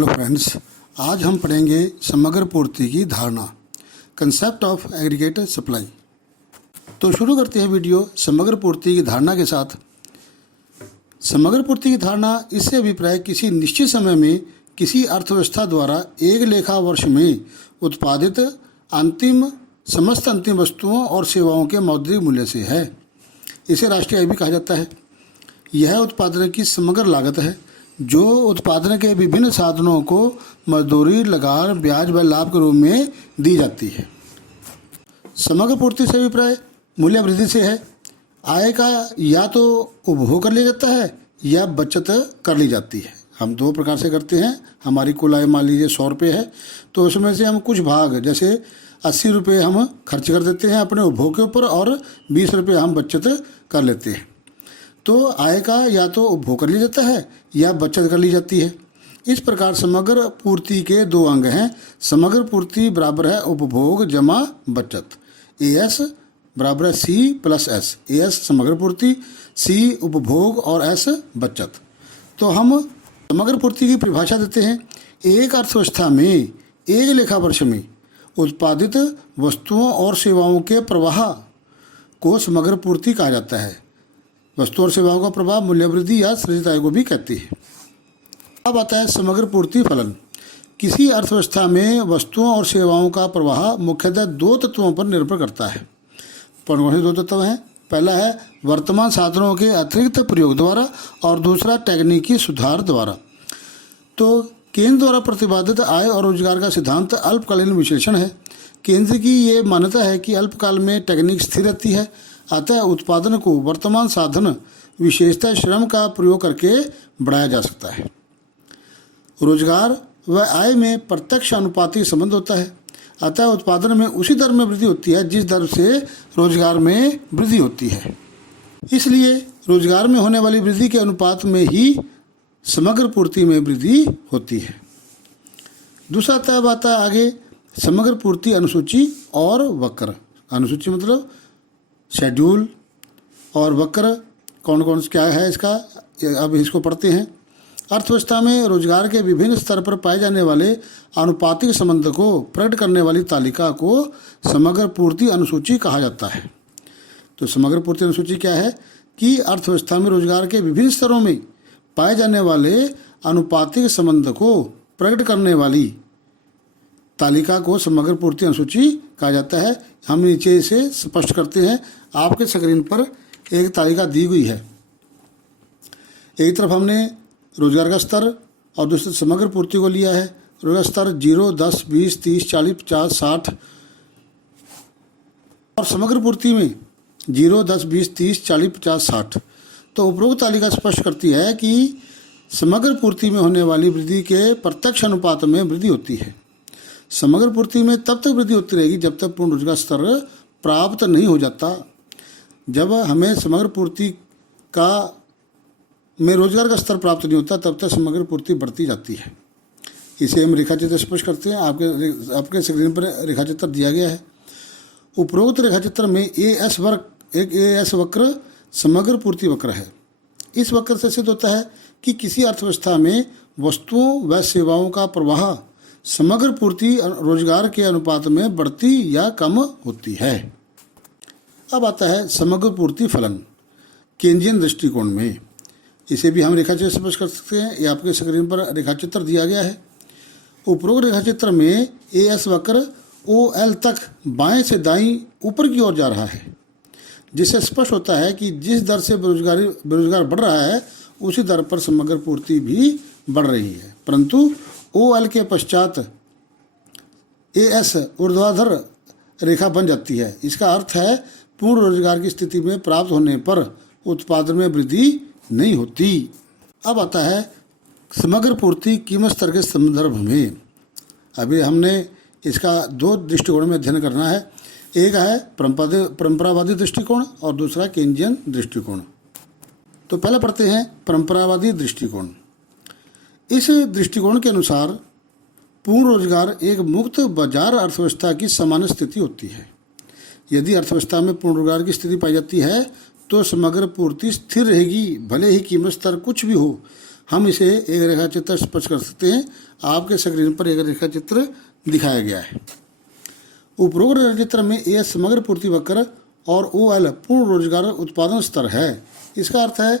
Hello friends, आज हम पढ़ेंगे समग्र पूर्ति की धारणा, कंसेप्ट ऑफ एग्रीगेट सप्लाई। तो शुरू करते हैं वीडियो समग्र पूर्ति की धारणा के साथ। समग्र पूर्ति की धारणा इससे अभिप्राय किसी निश्चित समय में किसी अर्थव्यवस्था द्वारा एक लेखा वर्ष में उत्पादित समस्त अंतिम वस्तुओं और सेवाओं के मौद्रिक मूल्य से है। इसे राष्ट्रीय आय भी कहा जाता है। यह उत्पादन की समग्र लागत है जो उत्पादन के विभिन्न साधनों को मजदूरी, लगान, ब्याज व लाभ के रूप में दी जाती है। समग्र पूर्ति से अभिप्राय मूल्य वृद्धि से है। आय का या तो उपभोग कर लिया जाता है या बचत कर ली जाती है। हम दो प्रकार से करते हैं। हमारी कुल आय मान लीजिए 100 रुपये है, तो उसमें से हम कुछ भाग जैसे 80 रुपये हम खर्च कर देते हैं अपने उपभोग के ऊपर और 20 रुपये हम बचत कर लेते हैं। तो आय का या तो उपभोग कर लिया जाता है या बचत कर ली जाती है। इस प्रकार समग्र पूर्ति के दो अंग हैं। समग्र पूर्ति बराबर है उपभोग जमा बचत। एएस बराबर है सी प्लस एस। एएस समग्र पूर्ति, सी उपभोग और एस बचत। तो हम समग्र पूर्ति की परिभाषा देते हैं। एक अर्थव्यवस्था में एक लेखा वर्ष में उत्पादित वस्तुओं और सेवाओं के प्रवाह को समग्र पूर्ति कहा जाता है। वस्तु और सेवाओं का प्रभाव मूल्य वृद्धि या सृजित आय को भी कहती है। अब आता है समग्र पूर्ति फलन। किसी अर्थव्यवस्था में वस्तुओं और सेवाओं का प्रवाह मुख्यतः दो तत्वों पर निर्भर करता है। कौन से दो तत्व हैं? पहला है वर्तमान साधनों के अतिरिक्त प्रयोग द्वारा और दूसरा तकनीकी सुधार द्वारा। तो केंद्र द्वारा प्रतिपादित आय और रोजगार का सिद्धांत अल्पकालीन विश्लेषण है। केंद्र की ये मान्यता है कि अल्पकाल में तकनीक स्थिर रहती है, अतः उत्पादन को वर्तमान साधन विशेषतः श्रम का प्रयोग करके बढ़ाया जा सकता है। रोजगार व आय में प्रत्यक्ष अनुपाती संबंध होता है, अतः उत्पादन में उसी दर में वृद्धि होती है जिस दर से रोजगार में वृद्धि होती है। इसलिए रोजगार में होने वाली वृद्धि के अनुपात में ही समग्र पूर्ति में वृद्धि होती है। दूसरा तय आता है आगे समग्र पूर्ति अनुसूची और वक्र। अनुसूची मतलब शेड्यूल और वक्र कौन कौन क्या है इसका, अब इसको पढ़ते हैं। अर्थव्यवस्था में रोजगार के विभिन्न स्तर पर पाए जाने वाले आनुपातिक संबंध को प्रकट करने वाली तालिका को समग्र पूर्ति अनुसूची कहा जाता है। तो समग्र पूर्ति अनुसूची क्या है कि अर्थव्यवस्था में रोजगार के विभिन्न स्तरों में पाए जाने वाले आनुपातिक संबंध को प्रकट करने वाली तालिका को समग्र पूर्ति अनुसूची कहा जाता है। हम नीचे इसे स्पष्ट करते हैं। आपके स्क्रीन पर एक तालिका दी हुई है। एक तरफ हमने रोजगार का स्तर और दूसरी समग्र पूर्ति को लिया है। रोजगार स्तर 0, 10, 20, 30, 40, 50, 60 और समग्र पूर्ति में 0, 10, 20, 30, 40, 50, 60। तो उपरोक्त तालिका स्पष्ट करती है कि समग्र पूर्ति में होने वाली वृद्धि के प्रत्यक्ष अनुपात में वृद्धि होती है। समग्र पूर्ति में तब तक वृद्धि होती रहेगी जब तक पूर्ण रोजगार स्तर प्राप्त नहीं हो जाता। जब हमें समग्र पूर्ति में रोजगार का स्तर प्राप्त नहीं होता तब तक समग्र पूर्ति बढ़ती जाती है। इसे हम रेखाचित्र स्पष्ट करते हैं। आपके स्क्रीन पर रेखाचित्र दिया गया है। उपरोक्त रेखाचित्र में एएस वक्र समग्र पूर्ति वक्र है। इस वक्र से सिद्ध होता है कि किसी अर्थव्यवस्था में वस्तुओं व सेवाओं का प्रवाह समग्र पूर्ति रोजगार के अनुपात में बढ़ती या कम होती है। अब आता है समग्र पूर्ति फलन केंद्रीय दृष्टिकोण में। इसे भी हम रेखाचित्र स्पष्ट कर सकते हैं। ये आपके स्क्रीन पर रेखाचित्र दिया गया है। उपरोक्त रेखाचित्र में एएस वक्र OL तक बाएं से दाईं ऊपर की ओर जा रहा है, जिससे स्पष्ट होता है कि जिस दर से बेरोजगार बढ़ रहा है उसी दर पर समग्र पूर्ति भी बढ़ रही है। परंतु OL के पश्चात AS ऊर्ध्वाधर रेखा बन जाती है। इसका अर्थ है पूर्ण रोजगार की स्थिति में प्राप्त होने पर उत्पादन में वृद्धि नहीं होती। अब आता है समग्र पूर्ति कीमत स्तर के संदर्भ में। अभी हमने इसका दो दृष्टिकोण में अध्ययन करना है। एक है परंपरावादी दृष्टिकोण और दूसरा केंद्रीय दृष्टिकोण। तो पहले पढ़ते हैं परंपरावादी दृष्टिकोण। इस दृष्टिकोण के अनुसार पूर्ण रोजगार एक मुक्त बाजार अर्थव्यवस्था की सामान्य स्थिति होती है। यदि अर्थव्यवस्था में पूर्ण रोजगार की स्थिति पाई जाती है तो समग्र पूर्ति स्थिर रहेगी, भले ही कीमत स्तर कुछ भी हो। हम इसे एक रेखा चित्र स्पष्ट कर सकते हैं। आपके स्क्रीन पर एक रेखा चित्र दिखाया गया है। उपरोक्त रेखा चित्र में ए समग्र पूर्ति वक्र और ओ एल पूर्ण रोजगार उत्पादन स्तर है। इसका अर्थ है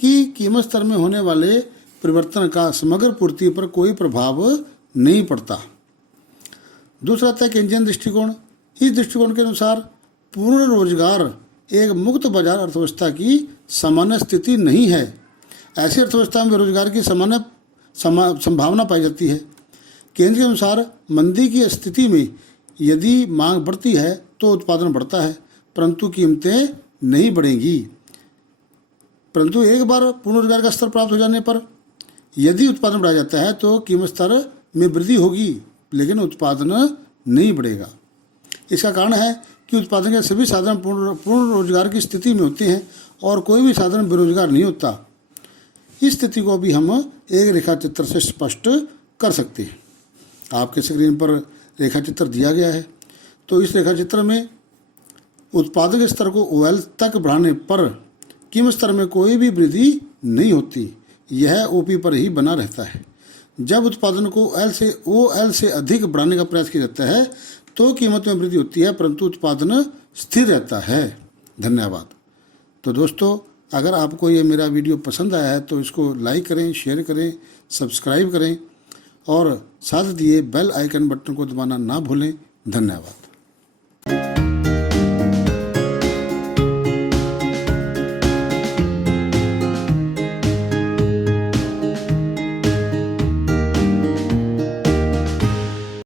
कि कीमत स्तर में होने वाले परिवर्तन का समग्र पूर्ति पर कोई प्रभाव नहीं पड़ता। दूसरा आता है केंद्रीय दृष्टिकोण। इस दृष्टिकोण के अनुसार पूर्ण रोजगार एक मुक्त बाजार अर्थव्यवस्था की सामान्य स्थिति नहीं है। ऐसी अर्थव्यवस्था में बेरोजगार की सामान्य संभावना पाई जाती है। केंद्र के अनुसार मंदी की स्थिति में यदि मांग बढ़ती है तो उत्पादन बढ़ता है, परंतु कीमतें नहीं बढ़ेंगी। परंतु एक बार पूर्ण रोजगार का स्तर प्राप्त हो जाने पर यदि उत्पादन बढ़ाया जाता है तो कीमत स्तर में वृद्धि होगी, लेकिन उत्पादन नहीं बढ़ेगा। इसका कारण है कि उत्पादन के सभी साधन पूर्ण रोजगार की स्थिति में होते हैं और कोई भी साधन बेरोजगार नहीं होता। इस स्थिति को भी हम एक रेखा चित्र से स्पष्ट कर सकते हैं। आपके स्क्रीन पर रेखा चित्र दिया गया है। तो इस रेखा चित्र में उत्पादन के स्तर को OL तक बढ़ाने पर कीमत स्तर में कोई भी वृद्धि नहीं होती, यह OP पर ही बना रहता है। जब उत्पादन को OL से अधिक बढ़ाने का प्रयास किया जाता है तो कीमत में वृद्धि होती है, परंतु उत्पादन स्थिर रहता है। धन्यवाद। तो दोस्तों, अगर आपको ये मेरा वीडियो पसंद आया है तो इसको लाइक करें, शेयर करें, सब्सक्राइब करें और साथ दिए बेल आइकन बटन को दबाना ना भूलें। धन्यवाद।